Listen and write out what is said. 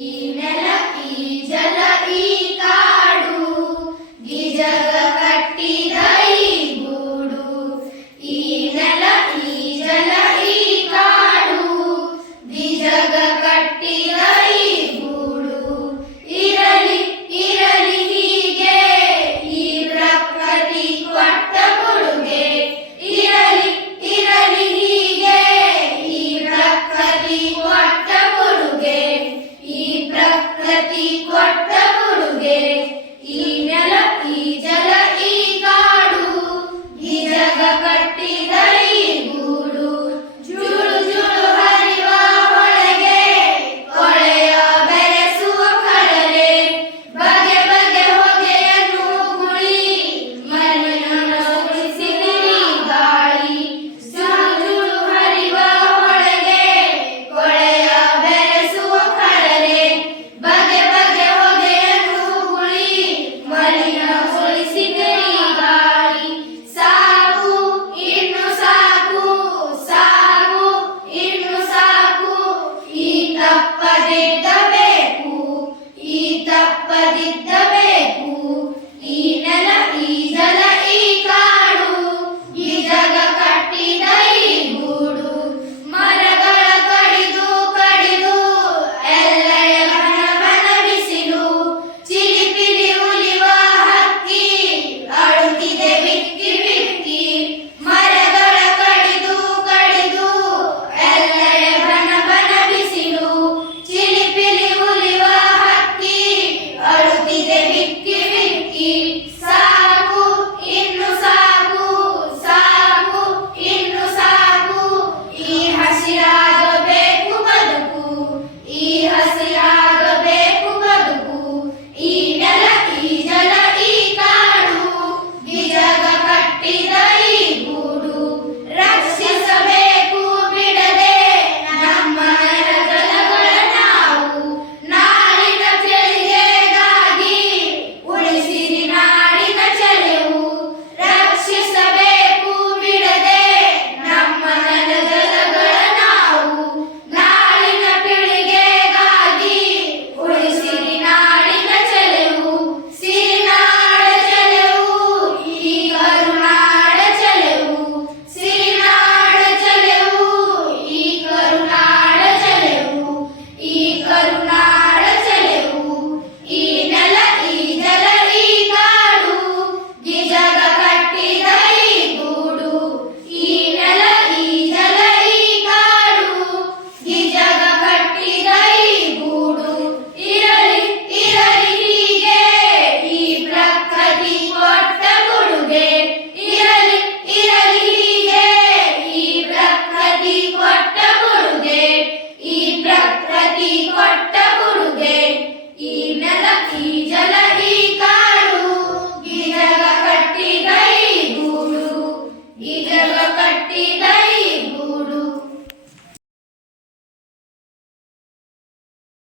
ఈ నెల ఈ జల ఈ కా Bhagavad Gita Garuda. ಕಟ್ಟಿದ